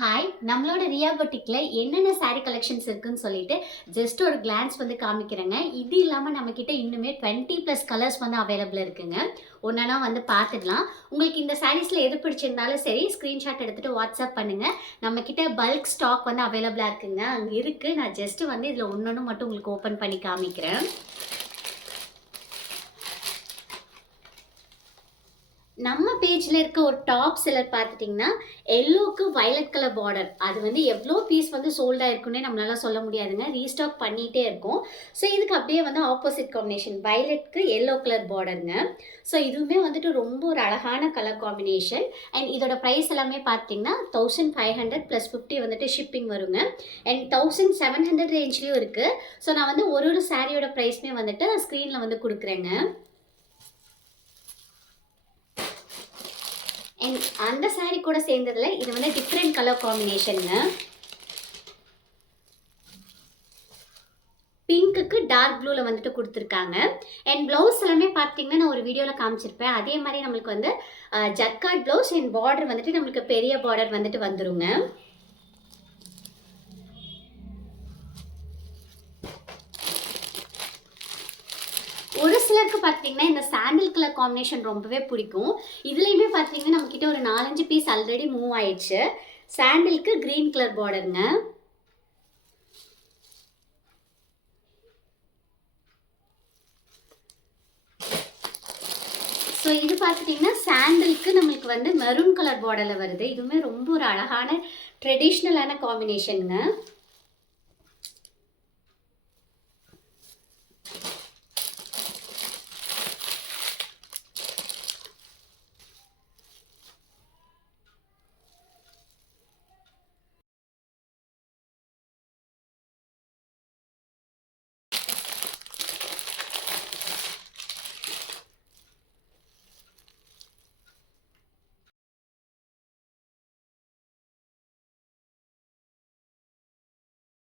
Hi, நம்மளோட ரியா பொட்டிக்ல என்னென்ன sari collections இருக்குன்னு சொல்லிட்டு ஜஸ்ட் ஒரு கிளான்ஸ் வந்து காமிக்கிறேங்க. இது இல்லாமல் நம்மக்கிட்ட இன்னுமே 20+ கலர்ஸ் வந்து அவைலபிள் இருக்குங்க. ஒன்றா வந்து பார்த்துடலாம். உங்களுக்கு இந்த சாரீஸில் எது பிடிச்சிருந்தாலும் சரி, ஸ்க்ரீன்ஷாட் எடுத்துகிட்டு வாட்ஸ்அப் பண்ணுங்கள். நம்மக்கிட்ட பல்க் ஸ்டாக் வந்து அவைலபிளாக இருக்குங்க. அங்கே இருக்குது. நான் ஜஸ்ட்டு வந்து இதில் ஒன்று மட்டும் உங்களுக்கு ஓப்பன் பண்ணி காமிக்கிறேன். நம்ம பேஜில் இருக்க ஒரு டாப் செல்லர் பார்த்துட்டிங்கன்னா எல்லோக்கு வயலட் கலர் பார்டர். அது வந்து எவ்வளோ பீஸ் வந்து சோல்ட் ஆயிருக்குன்னே நம்மளால சொல்ல முடியாதுங்க. ரீஸ்டாக் பண்ணிகிட்டே இருக்கும். ஸோ இதுக்கு அப்படியே வந்து ஆப்போசிட் காம்பினேஷன் வயலட்க்கு எல்லோ கலர் பார்டருங்க. ஸோ இதுவுமே வந்துட்டு ரொம்ப ஒரு அழகான கலர் காம்பினேஷன். அண்ட் இதோட ப்ரைஸ் எல்லாமே பார்த்தீங்கன்னா 1500 + 50 வந்துட்டு ஷிப்பிங் வருங்க. அண்ட் 1700 ரேஞ்ச்லேயும் இருக்குது. ஸோ நான் வந்து ஒரு சாரியோட ப்ரைஸ்மே வந்துட்டு ஸ்க்ரீனில் வந்து கொடுக்குறேங்க. அண்ட் அந்த சாரீ கூட சேர்ந்ததில் இது வந்து டிஃப்ரெண்ட் கலர் காம்பினேஷனுங்க. பிங்க்குக்கு டார்க் ப்ளூவில் வந்துட்டு கொடுத்துருக்காங்க. அண்ட் ப்ளவுஸ் எல்லாமே பார்த்தீங்கன்னா நான் ஒரு வீடியோவில் காமிச்சிருப்பேன். அதே மாதிரி நம்மளுக்கு வந்து ஜர்காட் ப்ளவுஸ் அண்ட் பார்டர் வந்துட்டு நம்மளுக்கு பெரிய பார்டர் வந்துட்டு வந்துருங்க. ஒரு சிலருக்கு பார்த்தீங்கன்னா இந்த சாண்டில் கலர் காம்பினேஷன் ரொம்பவே பிடிக்கும். இதுலேயுமே பார்த்தீங்கன்னா நம்மக்கிட்ட ஒரு 4-5 பீஸ் ஆல்ரெடி மூவ் ஆயிடுச்சு. சாண்டிலுக்கு க்ரீன் கலர் பார்டருங்க. ஸோ இது பார்த்துட்டிங்கன்னா சாண்டிலுக்கு நம்மளுக்கு வந்து மெரூன் கலர் பார்டரில் வருது. இதுவுமே ரொம்ப ஒரு அழகான ட்ரெடிஷ்னலான காம்பினேஷனுங்க.